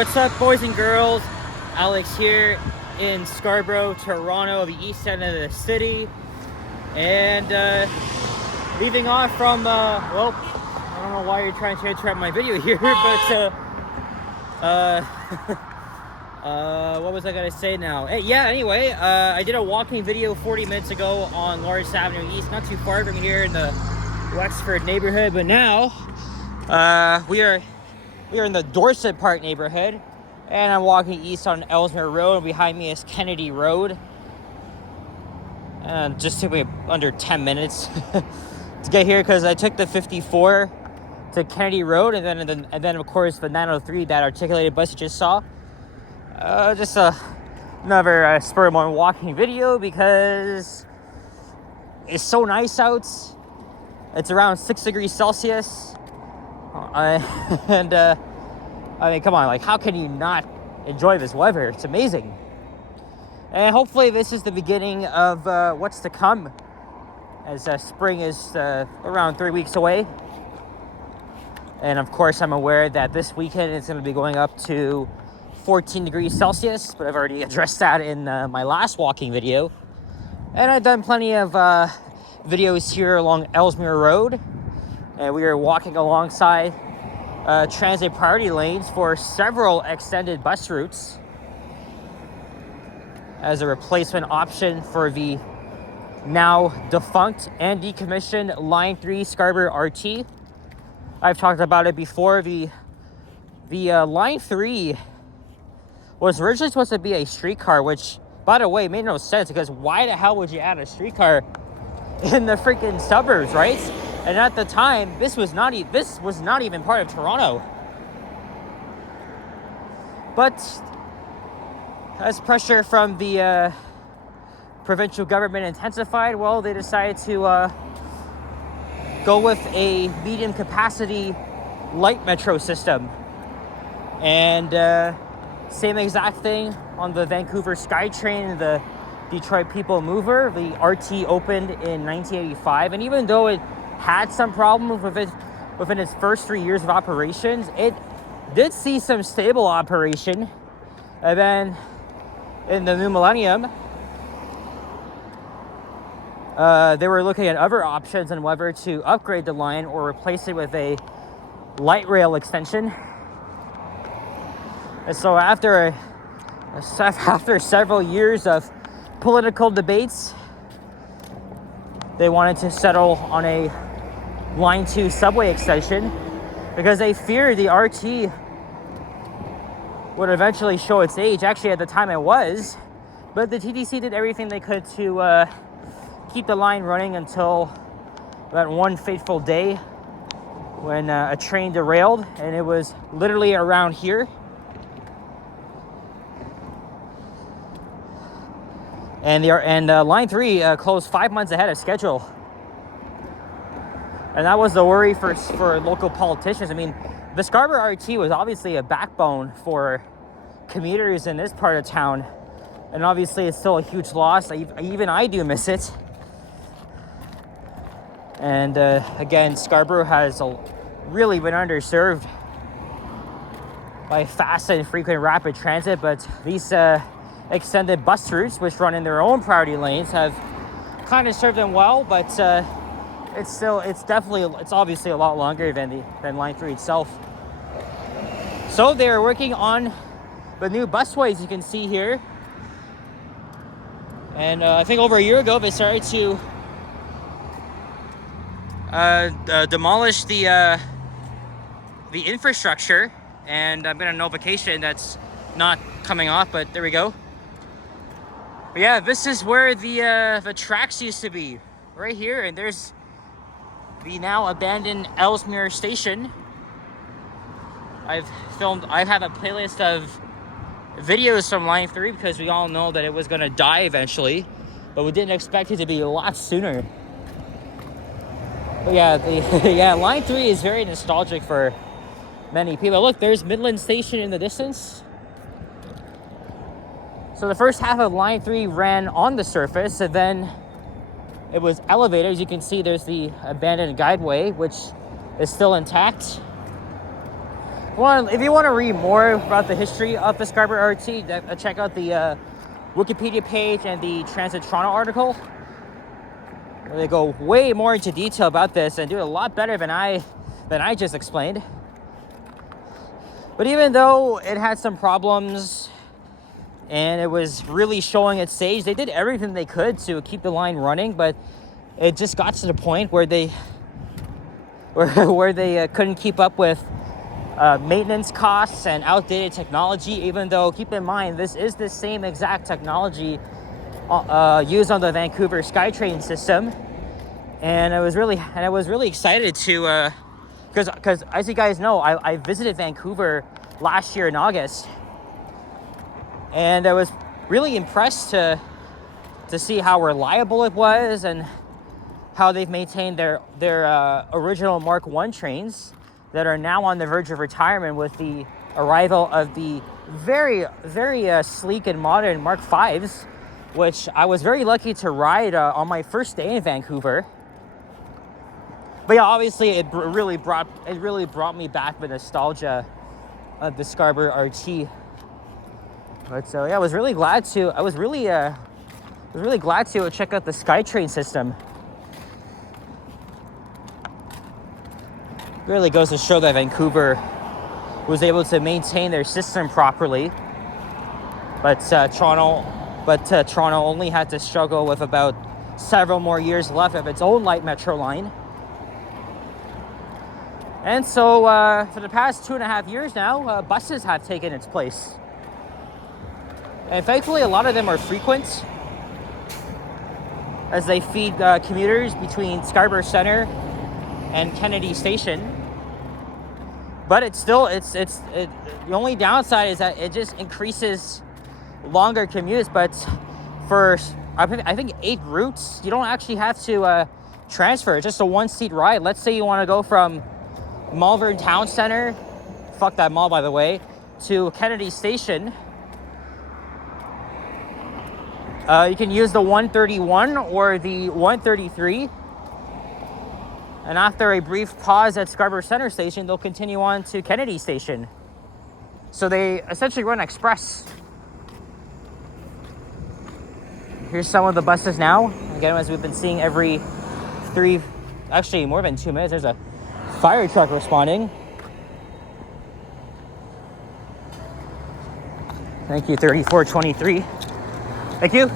What's up, boys and girls? Alex here in Scarborough, Toronto, the east end of the city. And leaving off from, well, I don't know why you're trying to interrupt my video here, but what was I gonna say now? Yeah, anyway, I did a walking video 40 minutes ago on Lawrence Avenue East, not too far from here in the Wexford neighborhood, but now we are in the Dorset Park neighborhood, and I'm walking east on Ellesmere Road, and behind me is Kennedy Road. And just took me under 10 minutes to get here because I took the 54 to Kennedy Road, and then of course the 903, that articulated bus you just saw. Just another spur of moment walking video because it's so nice out. It's around 6 degrees Celsius. And I mean, come on, like, how can you not enjoy this weather? It's amazing. And hopefully this is the beginning of what's to come, as spring is around 3 weeks away. And of course, I'm aware that this weekend it's going to be going up to 14 degrees Celsius, but I've already addressed that in my last walking video. And I've done plenty of videos here along Ellesmere Road. And we are walking alongside transit priority lanes for several extended bus routes as a replacement option for the now defunct and decommissioned Line 3 Scarborough RT. I've talked about it before. The Line 3 was originally supposed to be a streetcar, which, by the way, made no sense, because why the hell would you add a streetcar in the freaking suburbs, right? And at the time, this was not even part of Toronto. But as pressure from the provincial government intensified, well, they decided to go with a medium capacity light metro system. And same exact thing on the Vancouver SkyTrain and the Detroit People Mover. The RT opened in 1985, and even though it had some problems within its first 3 years of operations, it did see some stable operation. And then in the new millennium, they were looking at other options on whether to upgrade the line or replace it with a light rail extension. And so after several years of political debates, they wanted to settle on a Line 2 subway extension because they feared the RT would eventually show its age. Actually, at the time it was, but the TTC did everything they could to keep the line running until that one fateful day when a train derailed, and it was literally around here. And Line 3 closed 5 months ahead of schedule. And that was the worry for local politicians. I mean, the Scarborough RT was obviously a backbone for commuters in this part of town. And obviously it's still a huge loss. Even I do miss it. And again, Scarborough has really been underserved by fast and frequent rapid transit. But these extended bus routes, which run in their own priority lanes, have kind of served them well, but it's obviously a lot longer than Line 3 itself. So they're working on the new busways you can see here. And I think over a year ago, they started to demolish the infrastructure, and I've got a notification that's not coming off, but there we go. But yeah, this is where the tracks used to be, right here, and there's the now abandoned Ellesmere station. I have a playlist of videos from Line 3 because we all know that it was going to die eventually, but we didn't expect it to be a lot sooner. But yeah, Line 3 is very nostalgic for many people. Look, there's Midland Station in the distance. So the first half of Line 3 ran on the surface, and then it was elevated. As you can see, there's the abandoned guideway, which is still intact. Well, if you want to read more about the history of the Scarborough RT, check out the Wikipedia page and the Transit Toronto article. They go way more into detail about this and do it a lot better than I just explained. But even though it had some problems and it was really showing its age, they did everything they could to keep the line running, but it just got to the point where they couldn't keep up with maintenance costs and outdated technology, even though, keep in mind, this is the same exact technology used on the Vancouver SkyTrain system. And I was really excited to, because as you guys know, I visited Vancouver last year in August, and I was really impressed to see how reliable it was and how they've maintained their original Mark I trains that are now on the verge of retirement with the arrival of the very, very sleek and modern Mark Vs, which I was very lucky to ride on my first day in Vancouver. But yeah, obviously it really brought me back the nostalgia of the Scarborough RT. But so yeah, I was really glad to check out the SkyTrain system. It really goes to show that Vancouver was able to maintain their system properly, but Toronto only had to struggle with about several more years left of its own light metro line. And so for the past 2.5 years now, buses have taken its place. And thankfully, a lot of them are frequent as they feed commuters between Scarborough Centre and Kennedy Station. But it's still, the only downside is that it just increases longer commutes. But for, I think 8 routes, you don't actually have to transfer. It's just a 1-seat ride. Let's say you want to go from Malvern Town Centre, fuck that mall by the way, to Kennedy Station. You can use the 131 or the 133. And after a brief pause at Scarborough Centre Station, they'll continue on to Kennedy Station. So they essentially run express. Here's some of the buses now. Again, as we've been seeing every more than 2 minutes, there's a fire truck responding. Thank you, 3423. Thank you.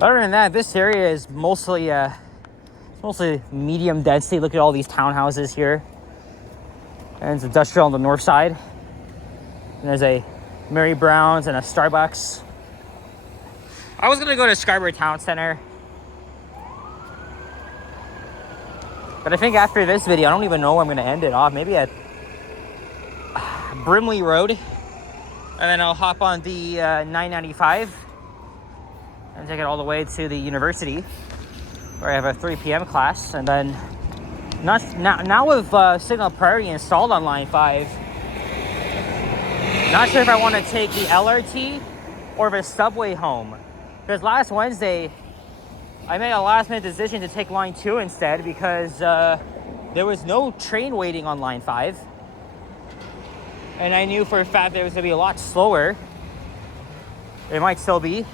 Other than that, this area is mostly medium density. Look at all these townhouses here. And it's industrial on the north side. And there's a Mary Brown's and a Starbucks. I was gonna go to Scarborough Town Center, but I think after this video, I don't even know where I'm gonna end it off. Maybe at Brimley Road, and then I'll hop on the 995 and take it all the way to the university, where I have a 3 p.m. class. And then now with signal priority installed on line 5, not sure if I want to take the LRT or the subway home, because last Wednesday I made a last-minute decision to take line 2 instead, because there was no train waiting on line 5, and I knew for a fact that it was going to be a lot slower. It might still be.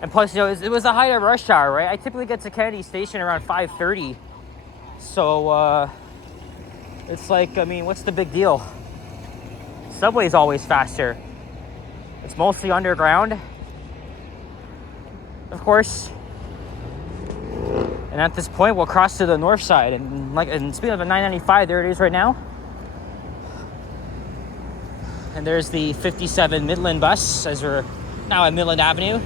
And plus, you know, it was a height of rush hour, right? I typically get to Kennedy Station around 5:30. So, it's like, I mean, what's the big deal? Subway's always faster. It's mostly underground, of course. And at this point, we'll cross to the north side. And speaking of the 995, there it is right now. And there's the 57 Midland bus, as we're now at Midland Avenue.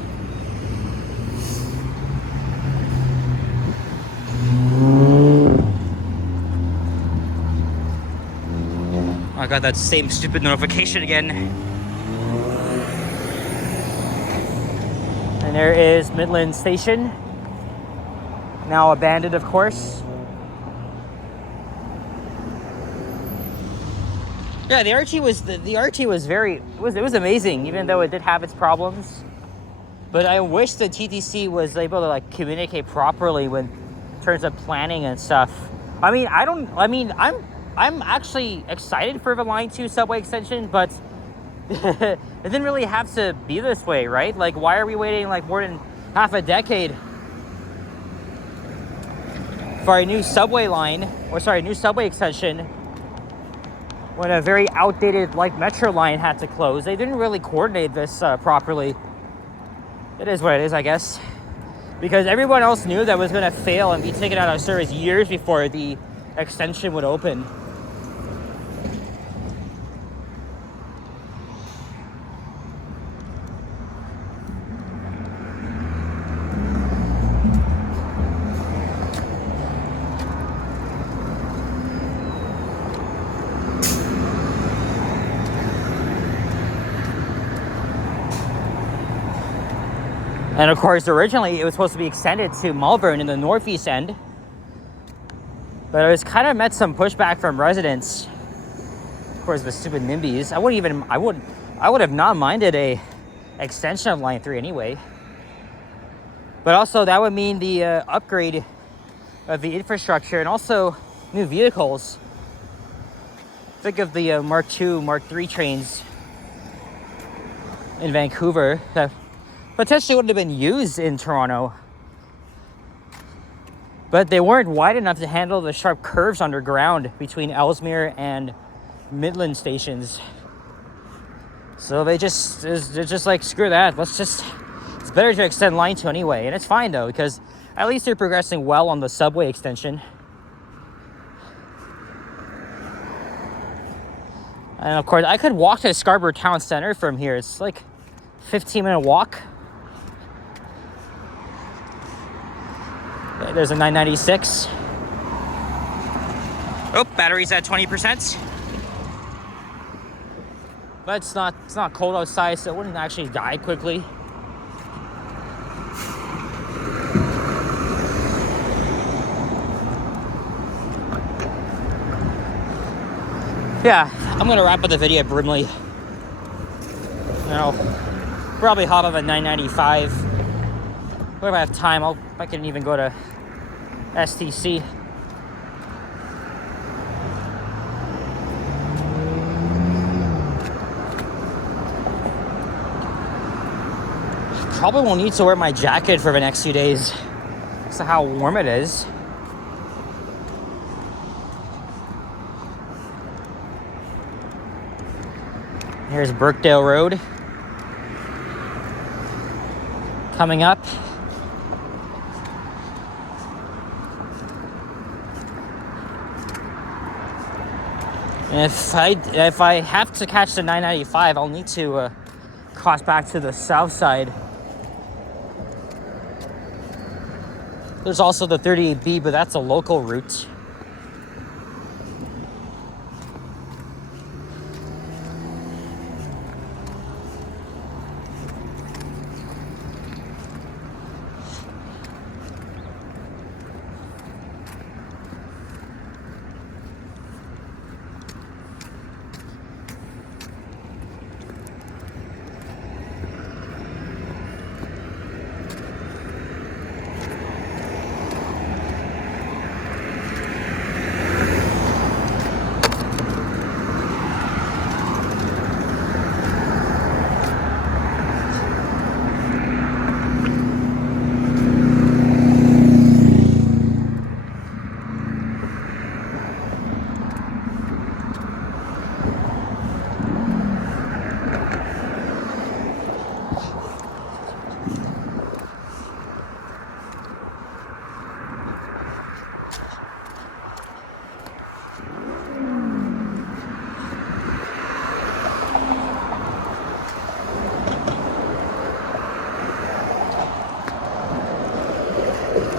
I got that same stupid notification again. And there is Midland Station, now abandoned, of course. Yeah, the RT was it was amazing, even though it did have its problems. But I wish the TTC was able to like communicate properly when in terms of planning and stuff. I'm actually excited for the Line 2 subway extension, but it didn't really have to be this way, right? Like, why are we waiting like more than half a decade for a new subway line, new subway extension, when a very outdated light metro line had to close? They didn't really coordinate this properly. It is what it is, I guess. Because everyone else knew that was going to fail and be taken out of service years before the extension would open. And of course, originally it was supposed to be extended to Malvern in the northeast end, but it was kind of met some pushback from residents. Of course, the stupid NIMBYs. I would have not minded a extension of Line 3 anyway. But also that would mean the upgrade of the infrastructure and also new vehicles. Think of the Mark II, Mark III trains in Vancouver that potentially would have been used in Toronto, but they weren't wide enough to handle the sharp curves underground between Ellesmere and Midland stations. So they're just like, screw that. It's better to extend Line 2 anyway. And it's fine though, because at least they're progressing well on the subway extension. And of course, I could walk to Scarborough Town Center from here. It's like 15-minute walk. There's a 996. Oh, battery's at 20%. But it's not cold outside, so it wouldn't actually die quickly. Yeah, I'm gonna wrap up the video at Brimley. Probably hop up at 995. But if I have time, I can even go to STC. Probably won't need to wear my jacket for the next few days because of how warm it is. Here's Birkdale Road coming up. And if I have to catch the 995, I'll need to cross back to the south side. There's also the 38B, but that's a local route.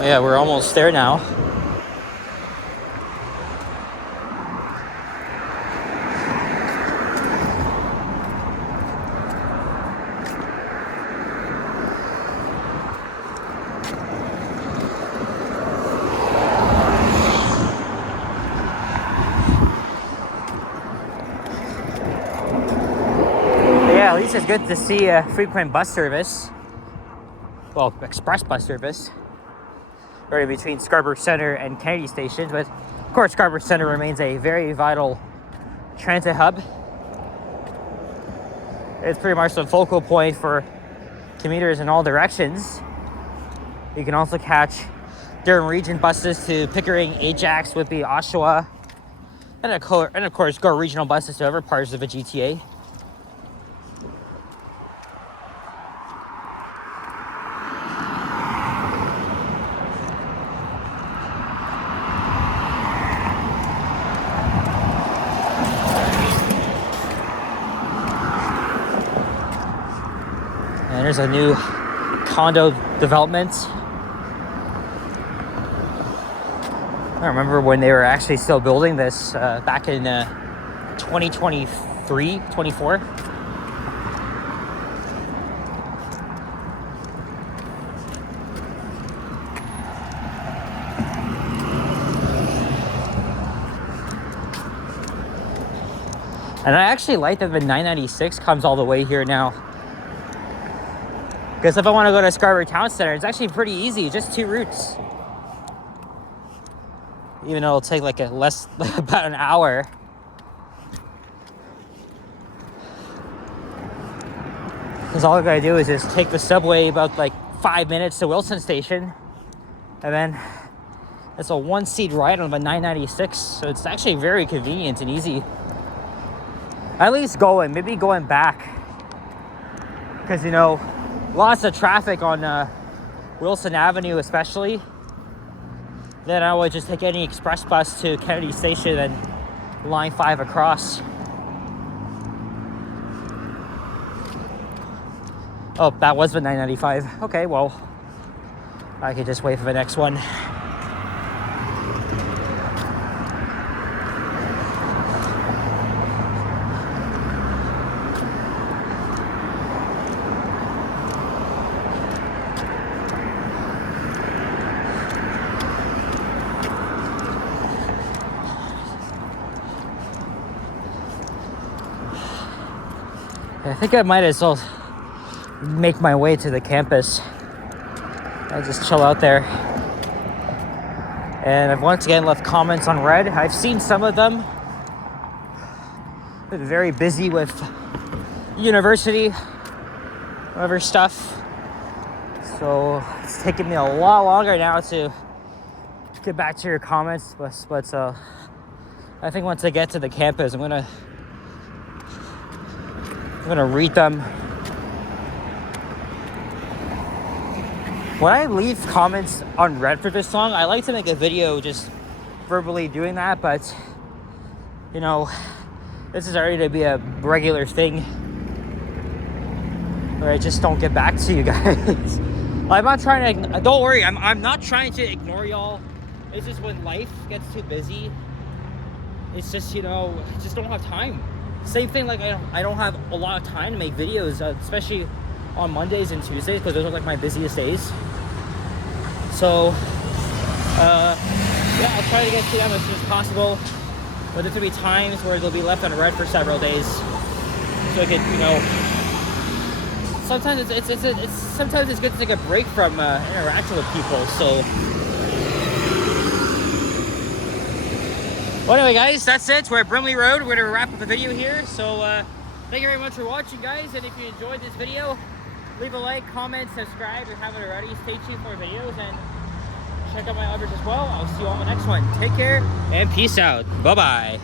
Yeah, we're almost there now. Yeah, at least it's good to see a frequent bus service. Well, express bus service. right in between Scarborough Centre and Kennedy Station. But of course, Scarborough Centre remains a very vital transit hub. It's pretty much the focal point for commuters in all directions. You can also catch Durham Region buses to Pickering, Ajax, Whitby, Oshawa, and of course go regional buses to other parts of the GTA. And there's a new condo development. I remember when they were actually still building this back in 2023, 24. And I actually like that the 996 comes all the way here now. Because if I want to go to Scarborough Town Center, it's actually pretty easy, just 2 routes. Even though it'll take like about an hour. Because all I gotta do is just take the subway about like 5 minutes to Wilson Station. And then it's a 1-seat ride on the 996. So it's actually very convenient and easy. At least maybe going back. Because, you know, lots of traffic on Wilson Avenue especially. Then I would just take any express bus to Kennedy Station and line 5 across. Oh, that was the 995. Okay, well, I could just wait for the next one. I think I might as well make my way to the campus. I'll just chill out there. And I've once again left comments on red. I've seen some of them. Been very busy with university, other stuff. So it's taking me a lot longer now to get back to your comments. But I think once I get to the campus, I'm gonna read them. When I leave comments unread for this song, I like to make a video just verbally doing that, but you know, this is already to be a regular thing where I just don't get back to you guys. I'm not trying to, don't worry, I'm not trying to ignore y'all. It's just when life gets too busy, it's just, you know, I just don't have time. Same thing, like I don't have a lot of time to make videos, especially on Mondays and Tuesdays, because those are like my busiest days. So, yeah, I'll try to get to them as soon as possible. But there's gonna be times where they'll be left on red for several days, so I could, you know. Sometimes sometimes it's good to take a break from interacting with people. So, well, anyway, guys, that's it. We're at Brimley Road. We're gonna wrap up the video here. So, thank you very much for watching, guys. And if you enjoyed this video, leave a like, comment, subscribe if you haven't already. Stay tuned for videos and check out my others as well. I'll see you on the next one. Take care and peace out. Bye-bye.